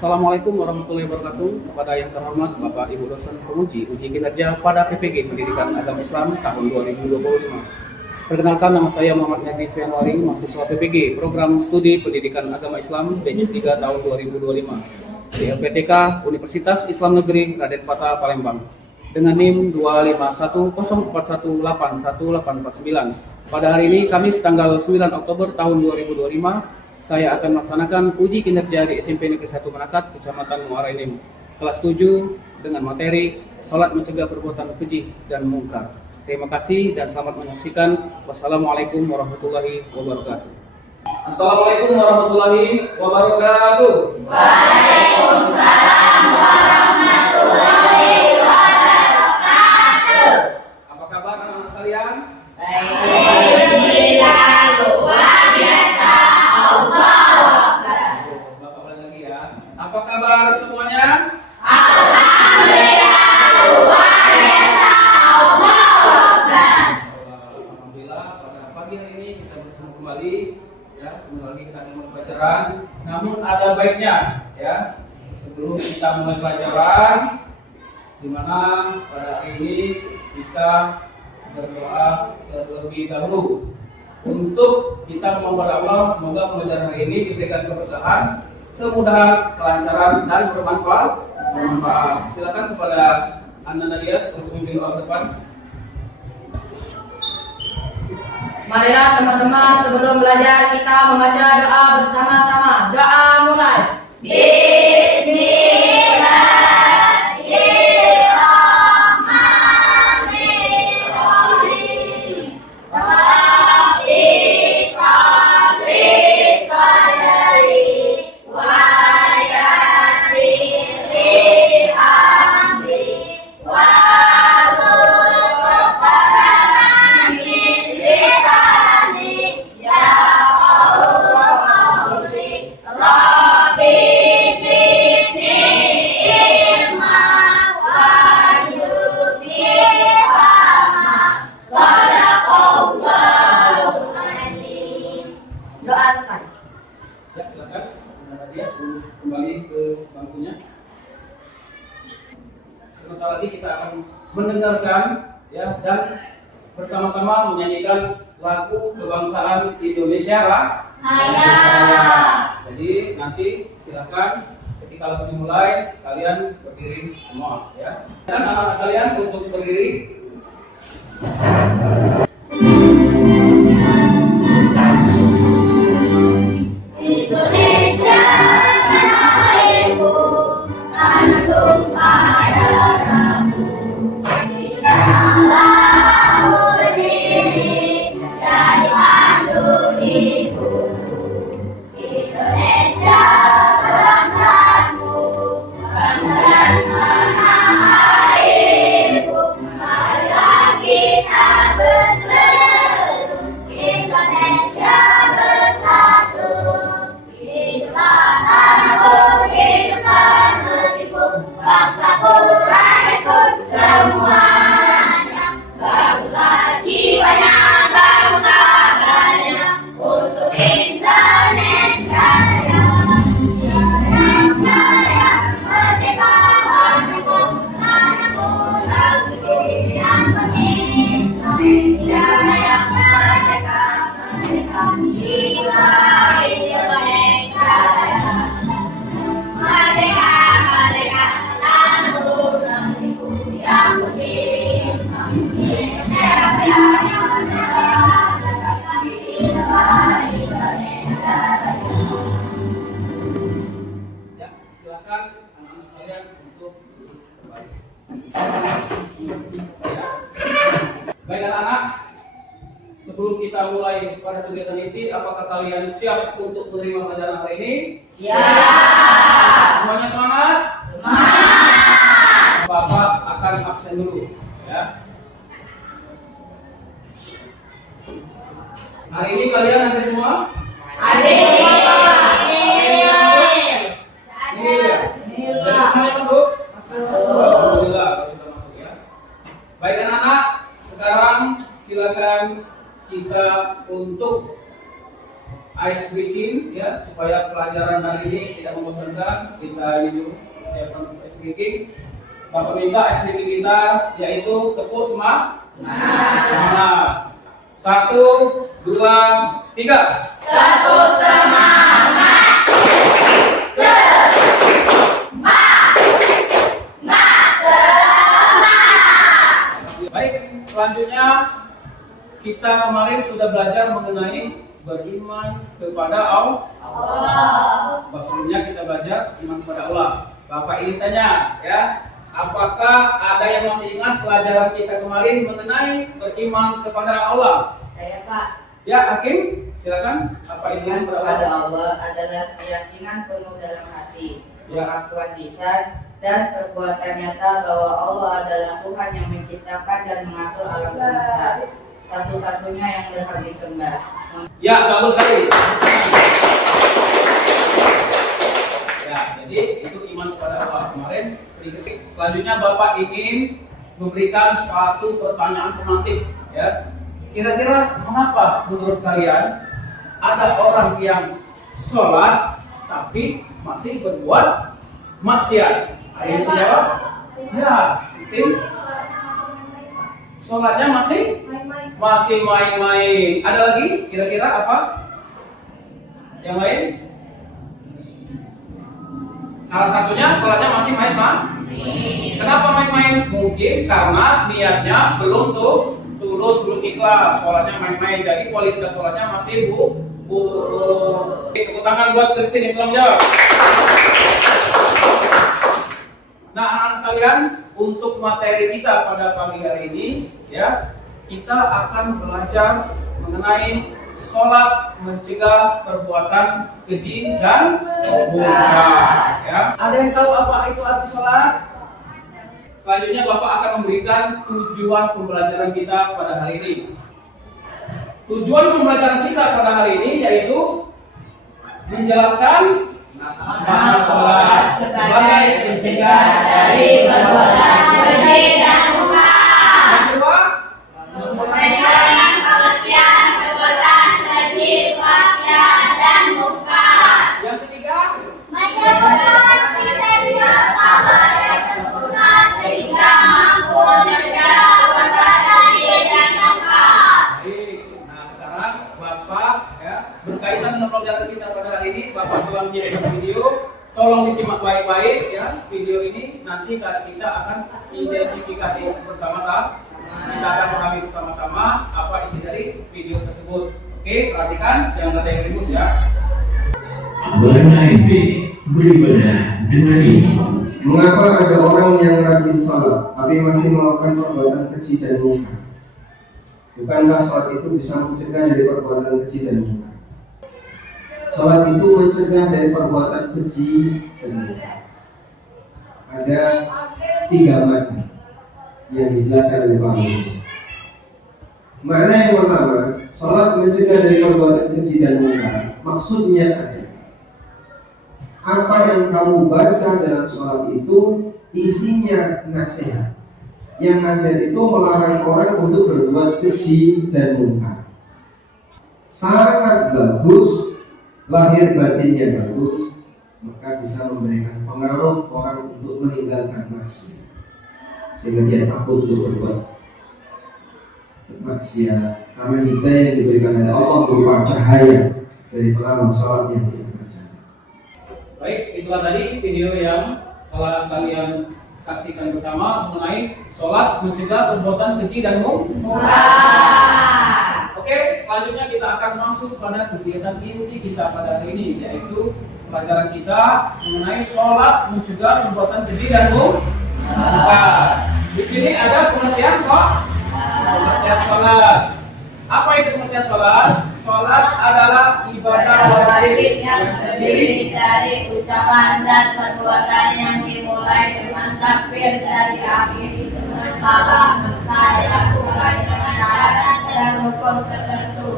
Assalamualaikum warahmatullahi wabarakatuh. Kepada yang terhormat Bapak Ibu dosen penguji uji kinerja pada PPG Pendidikan Agama Islam tahun 2025. Perkenalkan, nama saya Muhammad Nadi Fianwari, mahasiswa PPG Program Studi Pendidikan Agama Islam batch 3 tahun 2025 di LPTK Universitas Islam Negeri Raden Patah Palembang dengan NIM 25104181849. Pada hari ini Kamis tanggal 9 Oktober tahun 2025, saya akan melaksanakan uji kinerja di SMP Negeri 1 Manakat, Kecamatan Muara Enim, kelas 7 dengan materi Salat Mencegah Perbuatan Keji dan Mungkar. Terima kasih dan selamat menyaksikan. Wassalamualaikum warahmatullahi wabarakatuh. Assalamualaikum warahmatullahi wabarakatuh. Waalaikumsalam warahmatullahi wabarakatuh. Apa kabar anak-anak sekalian? Alhamdulillah, luar biasa. Bapak ulang lagi ya. Apa kabar semuanya? Alhamdulillah, luar biasa. Alhamdulillah, pada pagi hari ini kita bertemu kembali ya. Sebentar lagi kita akan mulai pelajaran. Namun ada baiknya ya, sebelum kita mulai pelajaran, di mana pada hari ini kita berdoa terlebih dahulu untuk kita memohon Allah semoga pelajaran hari ini diberikan keberkahan, kemudahan, kelancaran dan bermanfaat. Silakan kepada Anda Nadia untuk memimpin doa depan. Marilah teman-teman, sebelum belajar kita membaca doa bersama-sama. Doa mulai. Doa selesai. Ya, silakan Anda Nadia kembali ke bangkunya. Sebentar lagi kita akan mendengarkan ya dan bersama-sama menyanyikan lagu kebangsaan Indonesia Raya. Jadi nanti silakan ketika lagu dimulai kalian berdiri semua ya. Dan anak-anak kalian untuk berdiri. Indonesia tanah airku, tanah tumpah darahku. Di sanalah berdiri, jadi mantu ibu. Indonesia bangsaku, bangsa dan tanah airku. Marilah kita berseru, Indonesia bersatu. Hiduplah tanahku, hiduplah negeriku, bangsaku, rakyatku semuanya. Bangunlah jiwanya, bangunlah badannya untuk Indonesia Raya. Indonesia Raya, merdeka, merdeka, tanahku, negeriku yang penting. Indonesia Raya, merdeka, merdeka, hiduplah Indonesia Raya. Merdeka, merdeka, tanahku, negeriku yang penting. Indonesia Raya, merdeka, merdeka, hiduplah Indonesia Raya. Ya, silakan anak-anak sekalian untuk duduk kembali. Ya. Baik anak-anak, sebelum kita mulai pada kegiatan inti, apakah kalian siap untuk menerima pelajaran hari ini? Semuanya semangat? Bapak akan absen dulu ya. Hari ini kalian ada semua? Ini ya. Jadi semuanya masuk? Alhamdulillah kalau sudah masuk ya. Baik anak-anak, sekarang silakan kita untuk ice breaking ya, supaya pelajaran hari ini tidak membosankan. Kita ini siapkan ice breaking. Bapak minta ice breaking kita yaitu tepuk semangat. Satu, dua, tiga. Tepuk semangat. Baik, selanjutnya kita kemarin sudah belajar mengenai beriman kepada Allah. Sebelumnya kita belajar iman kepada Allah. Bapak ini tanya, ya, apakah ada yang masih ingat pelajaran kita kemarin mengenai beriman kepada Allah? Saya Pak. Ya, Hakim, silakan. Apa iman Kepada Allah adalah keyakinan penuh dalam hati, Ya. pengakuan lisan, dan perbuatan nyata bahwa Allah adalah Tuhan yang menciptakan dan mengatur alam semesta, satu-satunya yang berhak disembah. Ya, bagus sekali. Ya, jadi itu iman kepada Allah kemarin sedikit. Selanjutnya Bapak ingin memberikan suatu pertanyaan pemantik, ya. Kira-kira mengapa menurut kalian ada orang yang sholat tapi masih berbuat maksiat? Ada yang bisa jawab? Ya, mesti. Sholatnya masih main-main. Ada lagi? Kira-kira apa? Yang lain? Salah satunya sholatnya masih main-main. Kenapa main-main? Mungkin karena niatnya belum tulus, belum ikhlas. Sholatnya main-main. Jadi kualitas sholatnya masih buruk. Tepuk tangan buat Christine yang belum jawab. Nah, anak-anak sekalian, untuk materi kita pada pagi hari ini, ya, kita akan belajar mengenai sholat mencegah perbuatan keji dan munkar. Ya. Ada yang tahu apa itu arti sholat? Selanjutnya Bapak akan memberikan tujuan pembelajaran kita pada hari ini. Tujuan pembelajaran kita pada hari ini yaitu menjelaskan makna sholat sebagai Mencegah dari perbuatan keji dan munkar. Yang kedua, Menghilangkan pengertian perbuatan keji, maksiat dan munkar. yang ketiga, Menyebutkan kriteria sabar yang sempurna sehingga mampu mencegah perbuatan keji dan munkar. baik. Nah, sekarang Bapak, ya, berkaitan dengan pelajaran kita pada hari ini, Bapak telah menjadikan video. Tolong disimak baik-baik, ya. Video ini nanti kita akan identifikasi bersama-sama. Kita akan memahami bersama-sama apa isi dari video tersebut. Oke, perhatikan, jangan ada yang ribut, ya. Warna B beribadah dengan ini. Mengapa ada orang yang rajin sholat tapi masih melakukan perbuatan keji dan munkar? Bukankah sholat itu bisa mencegah dari perbuatan keji dan munkar? Sholat itu mencegah dari perbuatan keji dan munkar. Ada 3 makna yang dijelaskan oleh Pak Guru. Makna yang pertama, sholat mencegah dari perbuatan keji dan munkar. Maksudnya adalah apa yang kamu baca dalam sholat itu isinya nasihat. Yang nasihat itu melarang orang untuk berbuat keji dan munkar. Sangat bagus, lahir batinnya bagus, maka bisa memberikan pengaruh orang untuk meninggalkan maksiat, sehingga dia takut untuk berbuat maksiat. Karena hidayah yang diberikan oleh Allah berupa cahaya dari pengaruh sholat yang dia baca. Baik, itulah tadi video yang telah kalian saksikan bersama mengenai sholat mencegah perbuatan keji dan munkar. Oke, selanjutnya kita akan masuk pada kegiatan inti kita pada hari ini, yaitu pelajaran kita mengenai sholat mencegah perbuatan keji dan munkar. Di sini ada pengertian sholat. Apa itu pengertian sholat? Sholat adalah ibadah wajib yang terdiri dari ucapan dan perbuatan yang dimulai dengan takbir dan diakhiri dengan salam serta dilakukan dengan syarat dan rukun tertentu.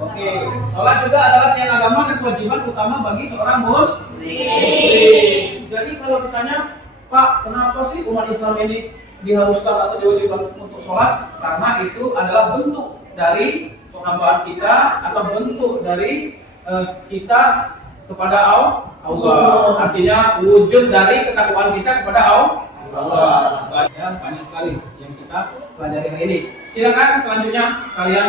Oke, sholat juga adalah tiang agama dan kewajiban utama bagi seorang muslim. Jadi kalau ditanya, Pak, kenapa sih umat Islam ini diharuskan atau diwajibkan untuk sholat? Karena itu adalah bentuk dari penghambaan kita atau bentuk dari kita kepada Allah. Artinya wujud dari ketakwaan kita kepada Allah. Ya, banyak sekali yang kita pelajari hari ini. Silakan selanjutnya kalian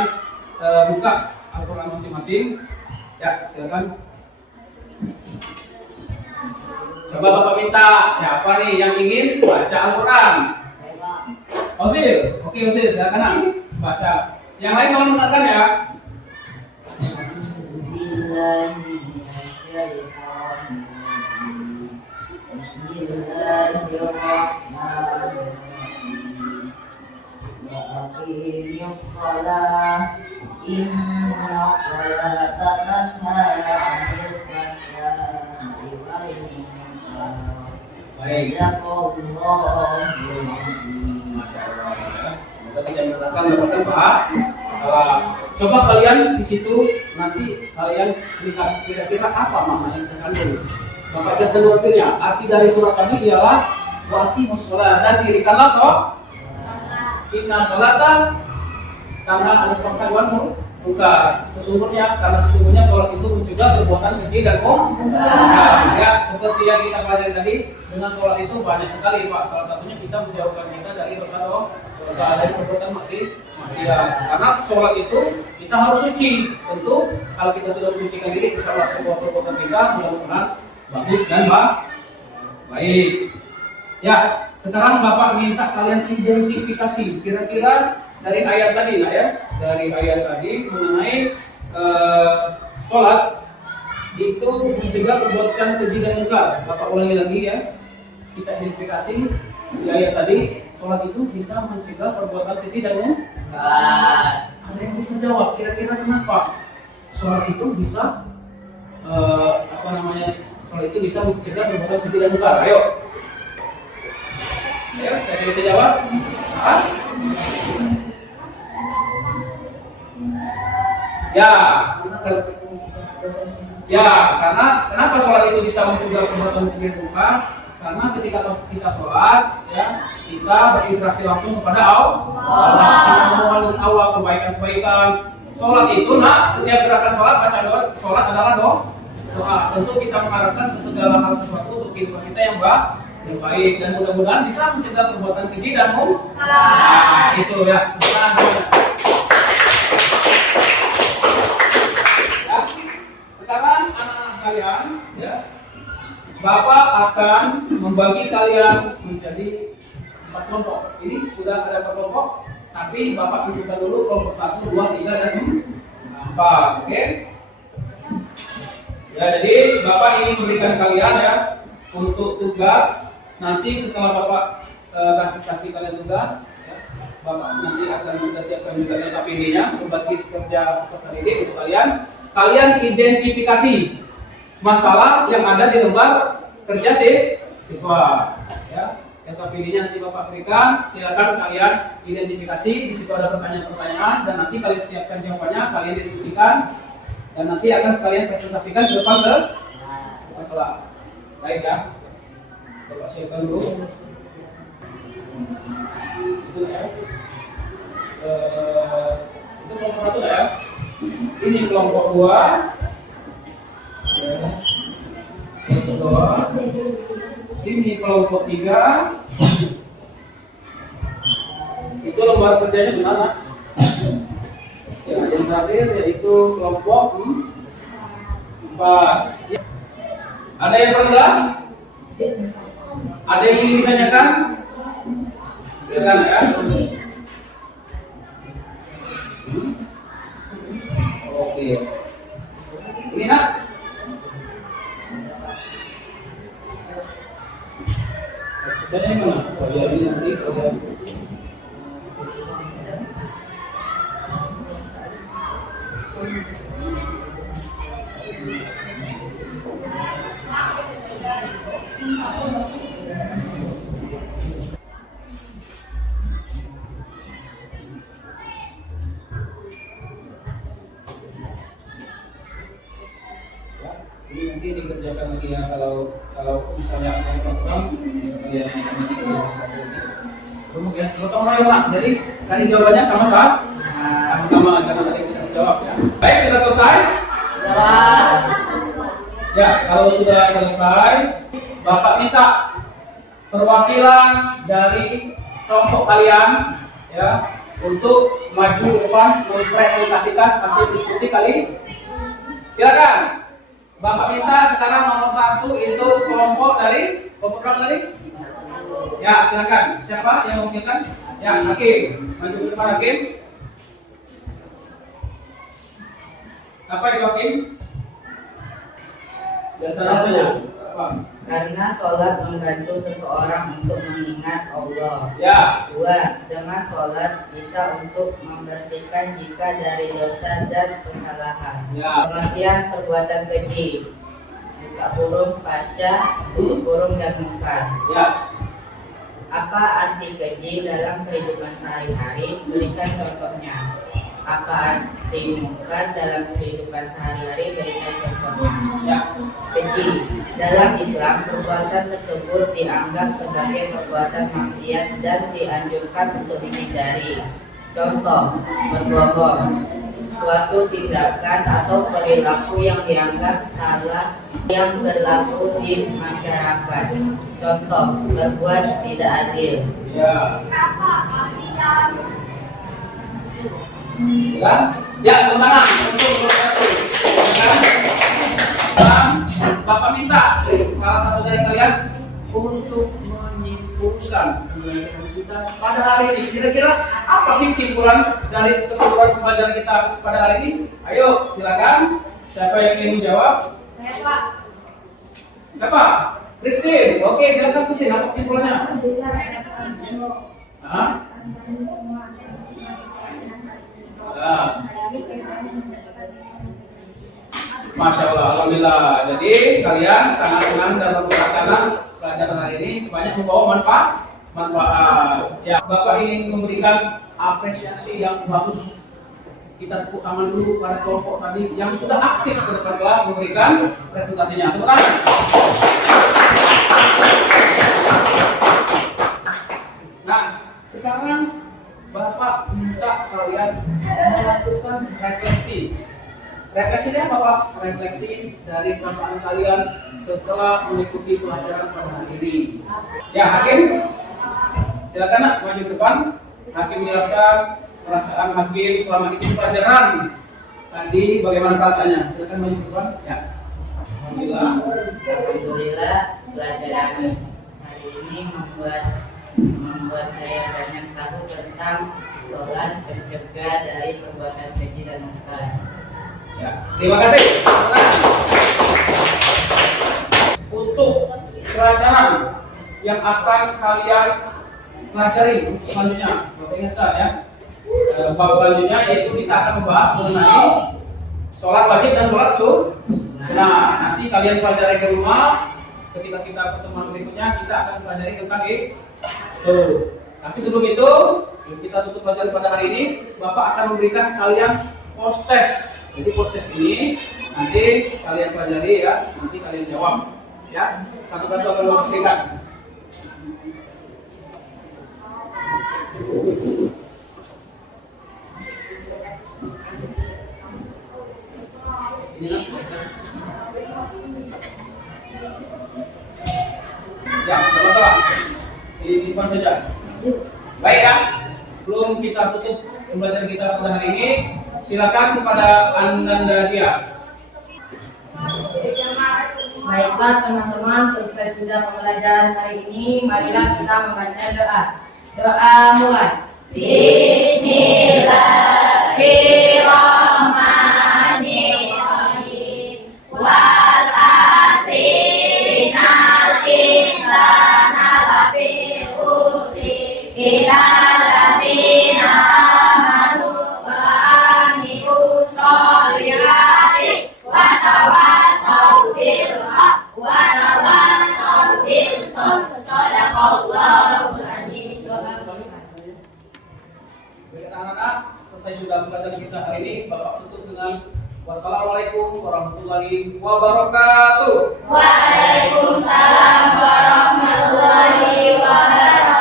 buka Al-Quran masing-masing. Ya, silakan. Coba Bapak minta siapa nih yang ingin baca Al-Quran? Osil, oke Osil, silakan baca. Yang lain tolong dengarkan ya. Baik. Semoga tidak mendapatkan pahala. Coba kalian di situ nanti kalian lihat kira-kira apa makna yang terkandung. Bapak jelaskan waktunya. Arti dari surat tadi ialah waqimus shalah dan dirikanlah sholat. Inna sholata karena ada persamaan muka. Sesungguhnya sholat itu mencegah perbuatan keji dan munkar. Ya, seperti yang kita pelajari tadi, dengan sholat itu banyak sekali Pak. Salah satunya kita menjauhkan kita dari dosa dari perbuatan maksiat. Karena sholat itu kita harus suci. Tentu kalau kita sudah mensucikan diri, insyaallah semua perbuatan kita mudah-mudahan bagus dan baik. Ya, sekarang Bapak minta kalian identifikasi kira-kira dari ayat tadi lah ya. Dari ayat tadi mengenai sholat itu mencegah perbuatan keji dan munkar. Bapak ulangi lagi ya. Kita identifikasi di ayat tadi, sholat itu bisa mencegah perbuatan keji dan munkar. Ada yang bisa jawab kira-kira kenapa sholat itu bisa sholat itu bisa mencegah perbuatan keji dan munkar? Ayo. Ya, saya bisa jawab. Ya, karena kenapa sholat itu bisa mencegah perbuatan keji dan munkar? Karena ketika kita sholat, ya, kita berinteraksi langsung kepada Allah. Kita memohon dengan Allah kebaikan-kebaikan. Sholat itu, setiap gerakan sholat baca doa. Sholat adalah doa. Tentu kita mengharapkan segala hal sesuatu untuk kehidupan kita yang baik dan mudah-mudahan bisa mencegah perbuatan keji dan munkar. Nah, itu ya. Sekarang anak-anak kalian, ya, Bapak akan membagi kalian menjadi 4 kelompok. Ini sudah ada kelompok, tapi Bapak tunjukkan dulu kelompok 1, 2, 3, dan 4. Oke? Ya, jadi Bapak ingin memberikan kalian ya untuk tugas. Nanti setelah Bapak kasih kalian tugas, ya, Bapak nanti akan kita siapkan juga SKPD-nya, berbagi kerja peserta didik untuk kalian. Kalian identifikasi masalah yang ada di lembar kerja siswa. Ya, SKPD-nya nanti Bapak berikan. Silakan kalian identifikasi. Di situ ada pertanyaan-pertanyaan dan nanti kalian siapkan jawabannya. Kalian diskusikan dan nanti akan kalian presentasikan ke depan kelas. Baik ya. Bapak siapkan dulu. Itu ya. Itu kelompok 1 ya. Ini kelompok 2. Ya. Kelompok 2. Ini kelompok 3. Itu lembar kerjanya gimana? Ya, yang terakhir yaitu kelompok 4. Ada yang kurang jelas? Ada yang ingin ditanyakan? Silakan ya. Oke. Ini nak. Saya mana? Oh ya, ini nanti kalau ini nanti dikerjakan lagi ya, kalau misalnya ada program ya rumah ya gotong royong lah, jadi cari jawabannya sama-sama karena tadi kita jawab ya. Baik, sudah selesai. Ya, kalau sudah selesai, Bapak minta perwakilan dari kelompok kalian ya untuk maju ke depan mempresentasikan hasil diskusi kali. Silakan. Bapak minta sekarang nomor 1 itu kelompok berapa tadi? Ya, silakan. Siapa yang mewakilkan? Ya, Hakim. Maju ke depan Hakim. Apa itu Hakim? Dasarnya apa? Karena sholat membantu seseorang untuk mengingat Allah. Ya. 2. Dengan sholat bisa untuk membersihkan jika dari dosa dan kesalahan. Ya. Pengertian perbuatan keji. Buka kurung baca, tutup kurung dan mungkar. Ya. Apa arti keji dalam kehidupan sehari-hari? Berikan contohnya. Apa arti mungkar dalam kehidupan sehari-hari? Berikan contohnya. Ya. Keji. Dalam Islam, perbuatan tersebut dianggap sebagai perbuatan maksiat dan dianjurkan untuk dihindari. Contoh, berbohong, suatu tindakan atau perilaku yang dianggap salah yang berlaku di masyarakat. Contoh, berbuat tidak adil. Ya. Ya, kemana? Untuk satu. Bapak minta salah satu dari kalian untuk menyimpulkan pembelajaran kita pada hari ini. Kira-kira apa sih kesimpulan dari keseluruhan pembelajaran kita pada hari ini? Ayo, silakan. Siapa yang ingin menjawab? Siapa? Christine. Oke, silakan Christine. Apa kesimpulannya? Hah? Masya Allah, alhamdulillah. Jadi kalian sangat senang dan karena pelajaran hari ini banyak membawa manfaat. Ya, Bapak ingin memberikan apresiasi yang bagus. Kita tepuk tangan dulu pada kelompok tadi yang sudah aktif ke depan kelas memberikan presentasinya. Tepuk tangan. Nah, sekarang Bapak minta kalian melakukan refleksi. Refleksinya apa Pak? Refleksi dari perasaan kalian setelah mengikuti pelajaran pada hari ini. Ya, Hakim, silakan nak maju ke depan. Hakim menjelaskan perasaan Hakim selama ikut pelajaran tadi bagaimana perasaannya. Silakan maju ke depan. Ya. Alhamdulillah, pelajaran hari ini membuat saya banyak tahu tentang sholat, mencegah dari perbuatan keji dan mungkar. Ya, terima kasih. Untuk pelajaran yang akan kalian pelajari selanjutnya, Bapak ingatkan ya. Bab selanjutnya yaitu kita akan membahas mengenai sholat wajib dan sholat sunnah. Nah, nanti kalian pelajari di rumah. Ketika kita pertemuan berikutnya, kita akan pelajari tentang itu. Tapi sebelum itu, kita tutup pelajaran pada hari ini. Bapak akan memberikan kalian post test. Jadi post test ini nanti kalian pelajari ya, nanti kalian jawab ya. Satu-satu akan memberikan. Ya, tidak masalah. Disimpan saja. Baik ya. Belum kita tutup pembelajaran kita pada hari ini. Silakan kepada Ananda Dias. Baiklah teman-teman, selesai sudah pembelajaran hari ini. Marilah kita membaca doa. Doa mulai. Bismillahirrahmanirrahim. Wal asri innal insana lafi khusr illa alladziina amanu wa amilus sholihati wa tawassaw bil haqq wa tawassaw bis sabr. Shadaqallahul azim. Baik anak-anak, selesai sudah pelajaran kita hari ini. Bapak tutup dengan wassalamualaikum warahmatullahi wabarakatuh. Waalaikumsalam warahmatullahi wabarakatuh.